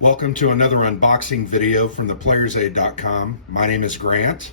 Welcome to another unboxing video from theplayersaid.com. My name is Grant.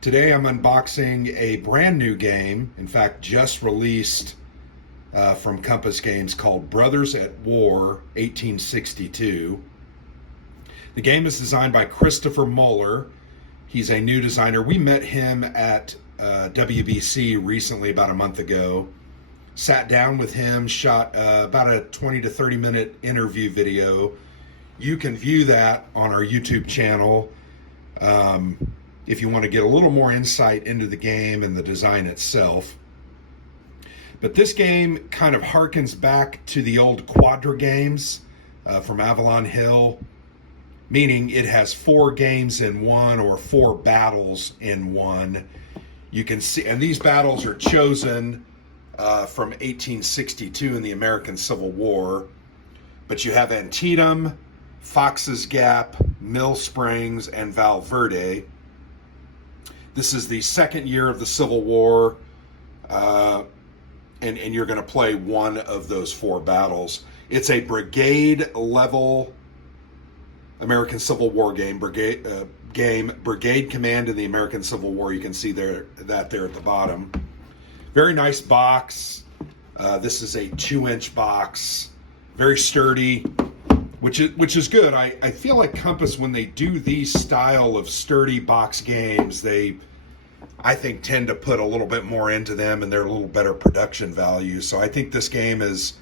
Today I'm unboxing a brand new game, in fact just released from Compass Games, called Brothers at War 1862. The game is designed by Christopher Muller. He's a new designer. We met him at WBC recently, about a month ago. Sat down with him, shot about a 20 to 30 minute interview video. You can view that on our YouTube channel if you want to get a little more insight into the game and the design itself. But this game kind of harkens back to the old Quadra games from Avalon Hill, meaning it has 4 games in one, or 4 battles in one. You can see, and these battles are chosen from 1862 in the American Civil War. But you have Antietam, Fox's Gap, Mill Springs, and Val Verde. This is the second year of the Civil War, and you're going to play one of those 4 battles. It's a brigade level American Civil War game. Brigade Command in the American Civil War. You can see that there at the bottom. Very nice box. This is a 2-inch box, very sturdy, which is good. I feel like Compass, when they do these style of sturdy box games, they, I think, tend to put a little bit more into them, and they're a little better production value. So I think this game is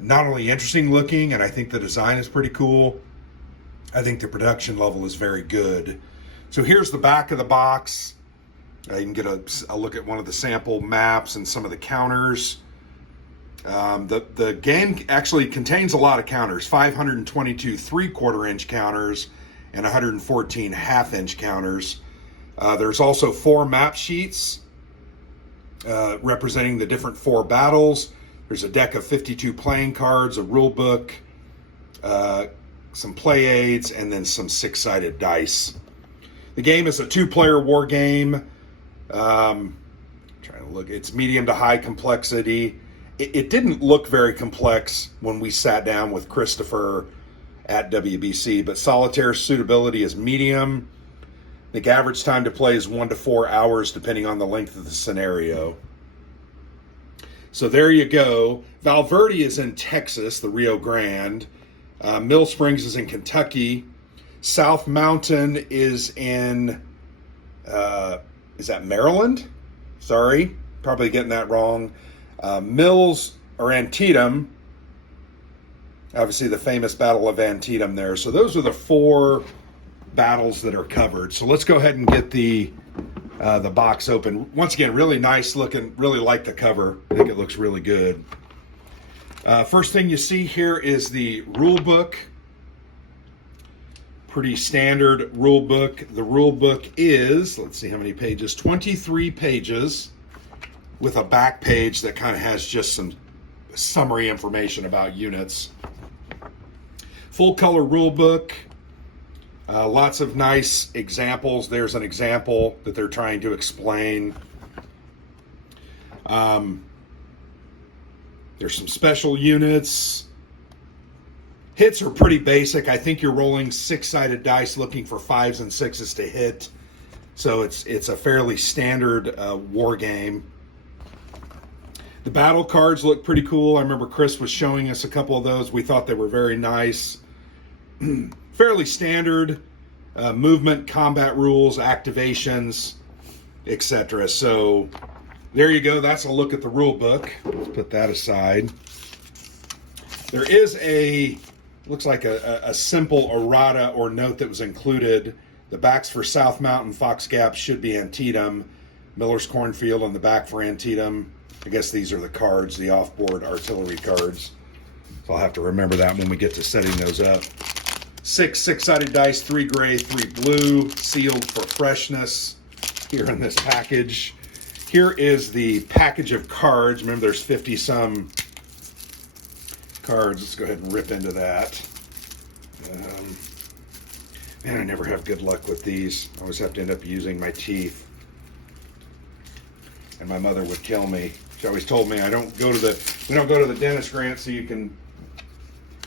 not only interesting looking, and I think the design is pretty cool, I think the production level is very good. So here's the back of the box. You can get a look at one of the sample maps and some of the counters. The game actually contains a lot of counters, 522 3/4-inch counters and 114 half-inch counters. There's also 4 map sheets representing the different 4 battles. There's a deck of 52 playing cards, a rule book, some play aids, and then some 6-sided dice. The game is a 2-player war game. Trying to look, it's medium to high complexity. It didn't look very complex when we sat down with Christopher at WBC, but solitaire suitability is medium. I think average time to play is 1 to 4 hours, depending on the length of the scenario. So there you go. Val Verde is in Texas, the Rio Grande. Mill Springs is in Kentucky. South Mountain is in, is that Maryland? Sorry, probably getting that wrong. Mills, or Antietam, obviously the famous Battle of Antietam there. So those are the 4 battles that are covered. So let's go ahead and get the box open. Once again, really nice looking, really like the cover. I think it looks really good. First thing you see here is the rule book. Pretty standard rule book. The rule book is, let's see how many pages, 23 pages, with a back page that kind of has just some summary information about units. Full color rule book. Lots of nice examples. There's an example that they're trying to explain. There's some special units. Hits are pretty basic. I think you're rolling 6-sided dice looking for 5s and 6s to hit. So it's a fairly standard war game. The battle cards look pretty cool. I remember Chris was showing us a couple of those. We thought they were very nice. Fairly standard movement, combat rules, activations, etc. So there you go. That's a look at the rule book. Let's put that aside. There is looks like a simple errata or note that was included. The backs for South Mountain, Fox Gap should be Antietam. Miller's Cornfield on the back for Antietam. I guess these are the cards, the off-board artillery cards. So I'll have to remember that when we get to setting those up. 6 6-sided dice, 3 gray, 3 blue, sealed for freshness here in this package. Here is the package of cards. Remember, there's 50-some cards. Let's go ahead and rip into that. Man, I never have good luck with these. I always have to end up using my teeth. And my mother would kill me. She always told me we don't go to the dentist, Grant, so you can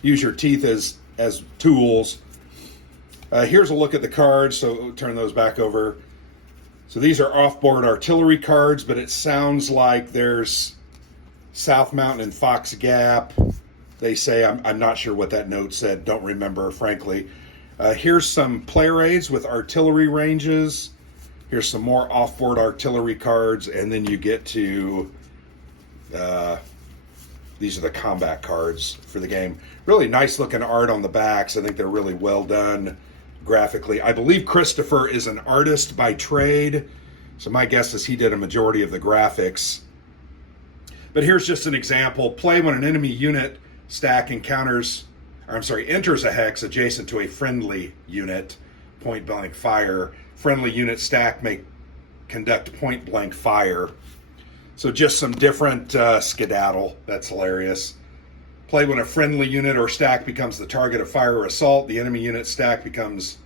use your teeth as as tools. Here's a look at the cards, so turn those back over. So these are off-board artillery cards, but it sounds like there's South Mountain and Fox Gap. They say, I'm not sure what that note said, don't remember, frankly. Here's some player aids with artillery ranges. Here's some more off-board artillery cards, and then you get to, these are the combat cards for the game. Really nice looking art on the backs. I think they're really well done graphically. I believe Christopher is an artist by trade, so my guess is he did a majority of the graphics. But here's just an example. Play when an enemy unit stack enters a hex adjacent to a friendly unit. Point blank fire. Friendly unit stack may conduct point blank fire. So just some different skedaddle. That's hilarious. Play when a friendly unit or stack becomes the target of fire or assault. The enemy unit stack becomes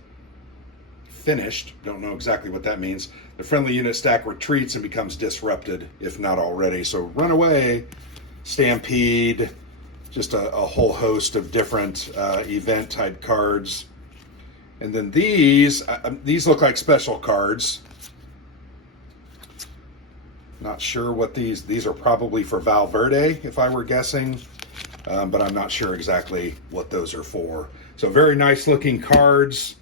finished. Don't know exactly what that means. The friendly unit stack retreats and becomes disrupted, if not already. So run away, stampede, just a whole host of different event type cards. And then these look like special cards. Not sure what these are probably for Valverde, if I were guessing. But I'm not sure exactly what those are for. So very nice looking cards.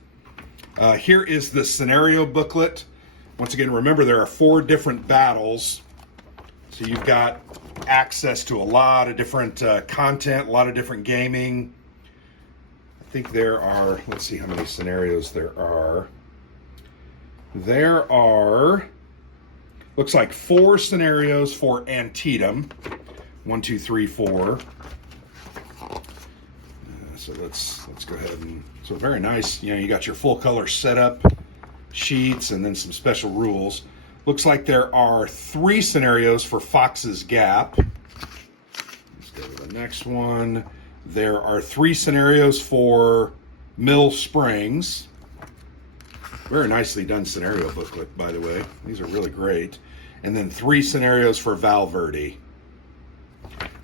Here is the scenario booklet. Once again, remember there are 4 different battles. So you've got access to a lot of different content, a lot of different gaming. I think there are, let's see how many scenarios there are. There are, looks like 4 scenarios for Antietam. 1, 2, 3, 4. So let's go ahead and, so very nice. You know, you got your full color setup sheets and then some special rules. Looks like there are 3 scenarios for Fox's Gap. Let's go to the next one. There are 3 scenarios for Mill Springs. Very nicely done scenario booklet, by the way. These are really great. And then 3 scenarios for Valverde.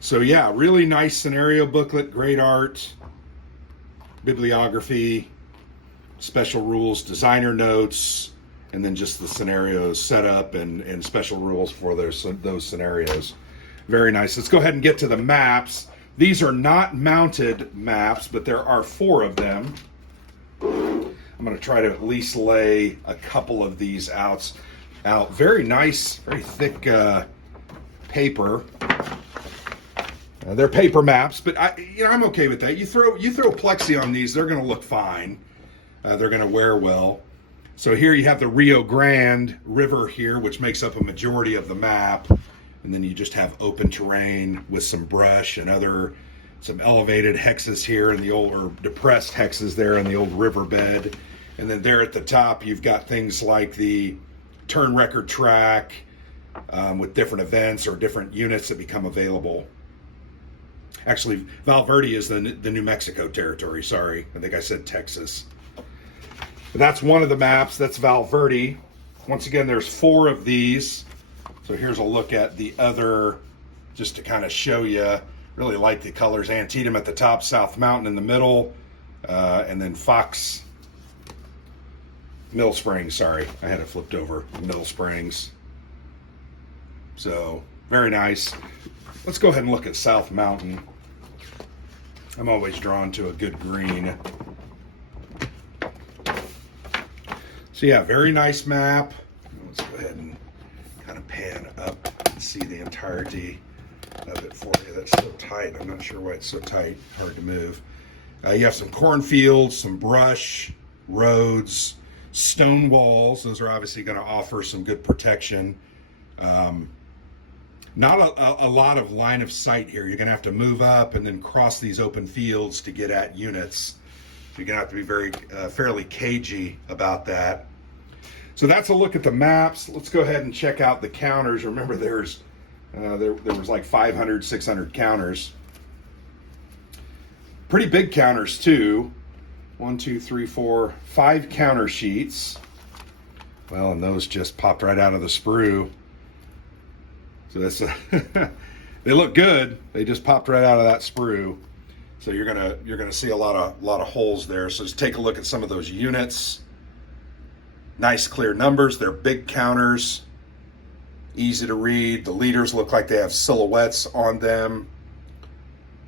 So yeah, really nice scenario booklet, great art, bibliography, special rules, designer notes, and then just the scenarios set up and special rules for those scenarios. Very nice. Let's go ahead and get to the maps. These are not mounted maps, but there are 4 of them. I'm going to try to at least lay a couple of these out. Very nice, very thick paper. They're paper maps, but I'm okay with that. You throw plexi on these, they're going to look fine. They're going to wear well. So here you have the Rio Grande River here, which makes up a majority of the map. And then you just have open terrain with some brush and some elevated hexes here and or depressed hexes there in the old riverbed. And then there at the top, you've got things like the turn record track with different events or different units that become available. Actually, Valverde is the New Mexico territory. Sorry, I think I said Texas. But that's one of the maps. That's Valverde. Once again, there's 4 of these. So here's a look at the other, just to kind of show you. Really like the colors. Antietam at the top, South Mountain in the middle, and then Mill Springs. Sorry, I had it flipped over. Mill Springs. So very nice. Let's go ahead and look at South Mountain. I'm always drawn to a good green. So yeah, very nice map. Let's go ahead and kind of pan up and see the entirety of it for you. That's so tight. I'm not sure why it's so tight. Hard to move. You have some cornfields, some brush, roads, stone walls. Those are obviously going to offer some good protection. Not a lot of line of sight here. You're going to have to move up and then cross these open fields to get at units. You're going to have to be fairly cagey about that. So that's a look at the maps. Let's go ahead and check out the counters. Remember, there was like 500, 600 counters. Pretty big counters too. 1, 2, 3, 4, 5 counter sheets. Well, and those just popped right out of the sprue. So that's they look good. They just popped right out of that sprue. So you're gonna see a lot of holes there. So just take a look at some of those units. Nice clear numbers. They're big counters, easy to read. The leaders look like they have silhouettes on them,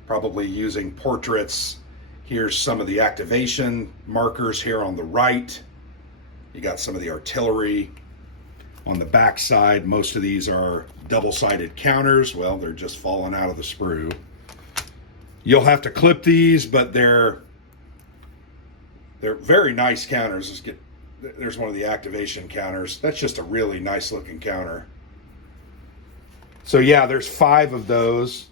probably using portraits. Here's some of the activation markers here on the right. You got some of the artillery on the back side. Most of these are double-sided counters. Well, they're just falling out of the sprue. You'll have to clip these, but they're very nice counters. There's one of the activation counters. That's just a really nice looking counter. So yeah, there's 5 of those.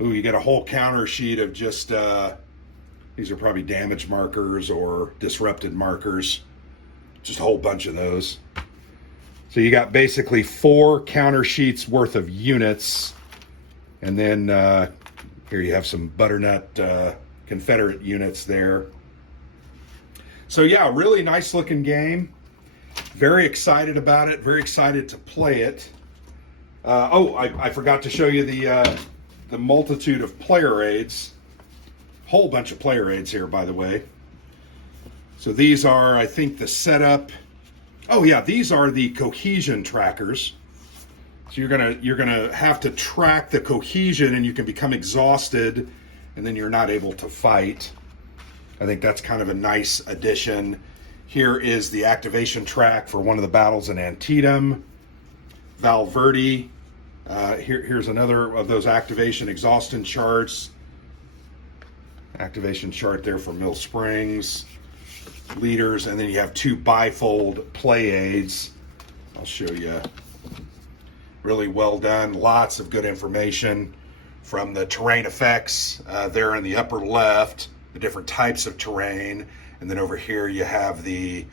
Ooh, you get a whole counter sheet of just, these are probably damage markers or disrupted markers. Just a whole bunch of those. So you got basically 4 counter sheets worth of units. And then here you have some butternut Confederate units there. So yeah, really nice looking game. Very excited about it. Very excited to play it. I forgot to show you the multitude of player aids. Whole bunch of player aids here, by the way. So these are, I think, the setup. Oh yeah, these are the cohesion trackers. So you're gonna have to track the cohesion, and you can become exhausted, and then you're not able to fight. I think that's kind of a nice addition. Here is the activation track for one of the battles in Antietam, Val Verde. Here's another of those activation exhaustion charts. Activation chart there for Mill Springs, leaders, and then you have 2 bifold play aids. I'll show you. Really well done. Lots of good information from the terrain effects there in the upper left, the different types of terrain, and then over here you have the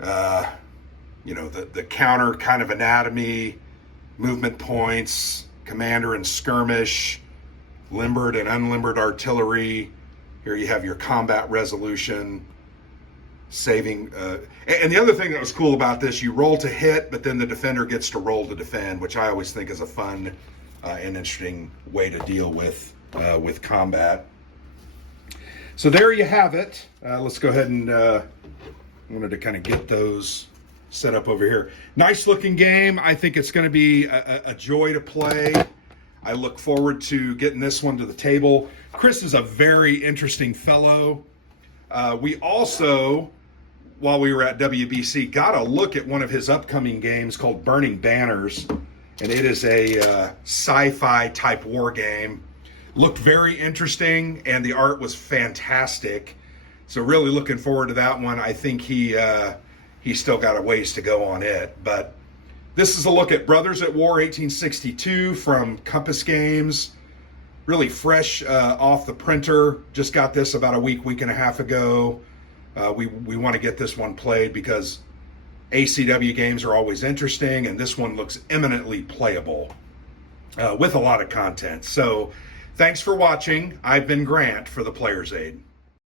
the counter kind of anatomy, movement points, commander and skirmish, limbered and unlimbered artillery. Here you have your combat resolution, saving. And the other thing that was cool about this, you roll to hit, but then the defender gets to roll to defend, which I always think is a fun and interesting way to deal with combat. So there you have it. Let's go ahead and I wanted to kind of get those set up over here. Nice looking game. I think it's going to be a joy to play. I look forward to getting this one to the table. Chris is a very interesting fellow. We also, while we were at WBC, got a look at one of his upcoming games called Burning Banners, and it is a sci-fi type war game. Looked very interesting, and the art was fantastic. So really looking forward to that one. I think he's still got a ways to go on it, but this is a look at Brothers at War 1862 from Compass Games. Really fresh off the printer. Just got this about a week and a half ago. We want to get this one played because ACW games are always interesting, and this one looks eminently playable with a lot of content. So thanks for watching. I've been Grant for the Player's Aid.